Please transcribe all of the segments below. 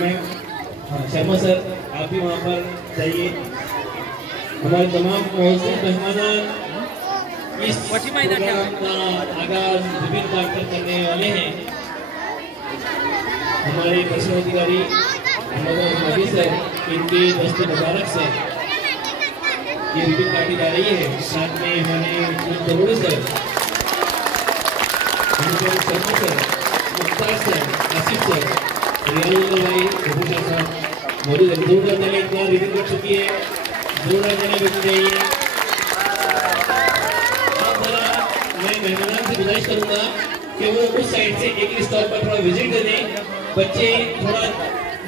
मैं शर्मा सर आप भी वहाँ पर जाइए। हमारे तमाम मौजूद मेहमान इस प्रोग्राम का आगाज विभिन्न कार्यक्रम करने वाले हैं। हमारे प्रश्न अधिकारी मोदी सर इनकी दस्ते मुबारक से ये रिबिन काटी जा रही है। साथ में हमारे Tarun sir, Sharma sir, Mukhtar sir, Asif sir, Riyaz bhai, Bhushan sir मौजूद है। 2 जने एक बार रिबिन कट चुकी है, 2 जने बच जाइए। मैं मेहमान से गुजारिश करूंगा कि वो उस साइड से एक स्टॉल पर थोड़ा विजिट कर दें। बच्चे थोड़ा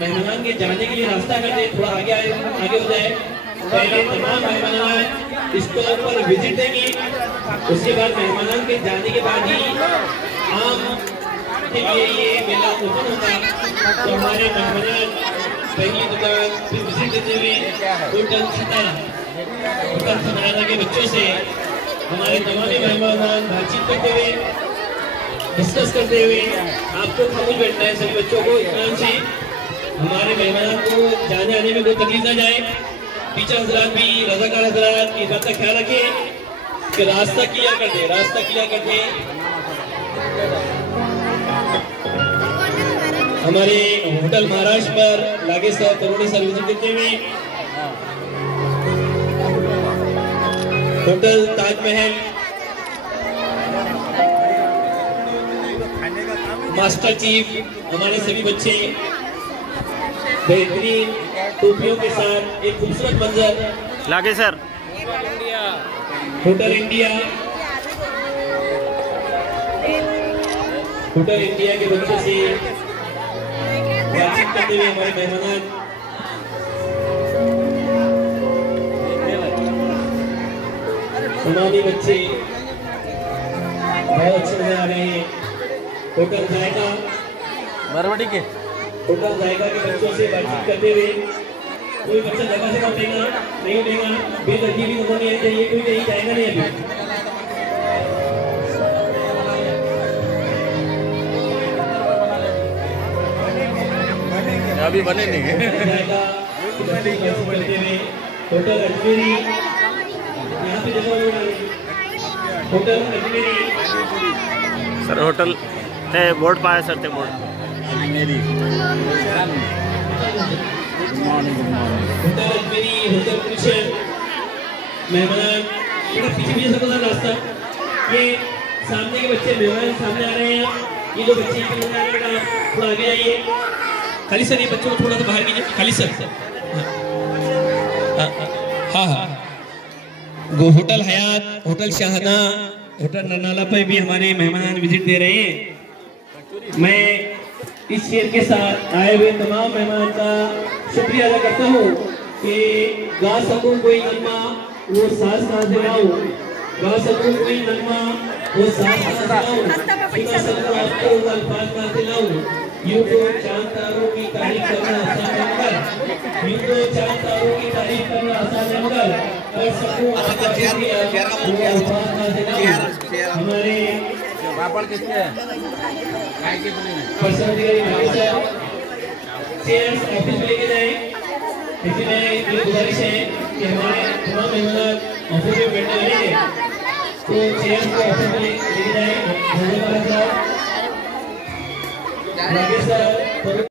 मेहमान के जाने के लिए रास्ता कर दें, थोड़ा आगे हो जाए। पहले तमाम मेहमान स्टॉल पर विजिट देंगे, उसके बाद मेहमान के जाने के बाद ही आम के लिए ये मेला ओपन होगा। तो हमारे मेहमान पहली दुकान फिर विजिट देते हुए होटल सतारा के बच्चों से हमारे तमाम मेहमान बातचीत करते हुए, डिस्कस करते हुए आपको खामोश बैठना है सभी बच्चों को इत्मीनान से। हमारे मेहमान को जाने आने में कोई तकलीफ ना जाए। टीचर हजरात भी, रजाकार हजरात इस बात का ख्याल रखें कि रास्ता क्लियर कर दे। हमारे होटल महाराष्ट्र पर लागे सर, तरुणी सर विजिट देते हुए, होटल ताजमहल, मास्टर चीफ, हमारे सभी बच्चे बेहतरीन टोपियों के साथ एक खूबसूरत मंजर। लागे सर, होटल इंडिया के बच्चों से बातचीत करते हुए हमारे मेहमान तमाम बच्चे बहुत अच्छे नजर आ रहे हैं। होटल जायका के बच्चों से बातचीत करते हुए, कोई बच्चा जगह से नहीं उठेगा, बेतरतीबी नहीं होनी चाहिए, कोई नहीं जाएगा नहीं अभी बने नहीं। होटल अजमेरी, यहाँ पे देखो hotel Ajmeri sir, hotel board पाया सर, ते board Ajmeri, hotel Ajmeri, hotel cushion. मेहमान पीछे सबका रास्ता, ये सामने के बच्चे मेहमान सामने आ रहे हैं। ये जो बच्चे थोड़ा आगे आइए। खाली सर, ये बच्चों को थोड़ा सा बाहर कीजिए। खाली सर, हाँ। होटल हयात, होटल शाहना, होटल नरनाला पर भी हमारे मेहमान विजिट दे रहे हैं। मैं इस शेर के साथ आए हुए तमाम मेहमान का शुक्रिया अदा करता हूँ कि गा सकूं कोई नगमा वो सास कहाँ से लाऊं, गा सकूं कोई नगमा वो सास कहाँ से लाऊं, सुना सकूं आपको वो अल्फाज कहाँ से लाऊं। यूं तो चांद तारों की तारीफ करना आसान है मगर, यूं तो चांद तारों की तारीफ करना आसान है मगर, कर सकूं आपका शुक्रिया वो अल्फाज कहाँ से लाऊं। हमारे पापड़ किसके हैं? चेयर्स ऑफिस में लेके जाएं। इसलिए ये गुजारिश है कि हमारे तमाम मेहमान ऑफिस में बैठने वाले हैं, तो चेयर्स को ऑफिस में लेके जाएं।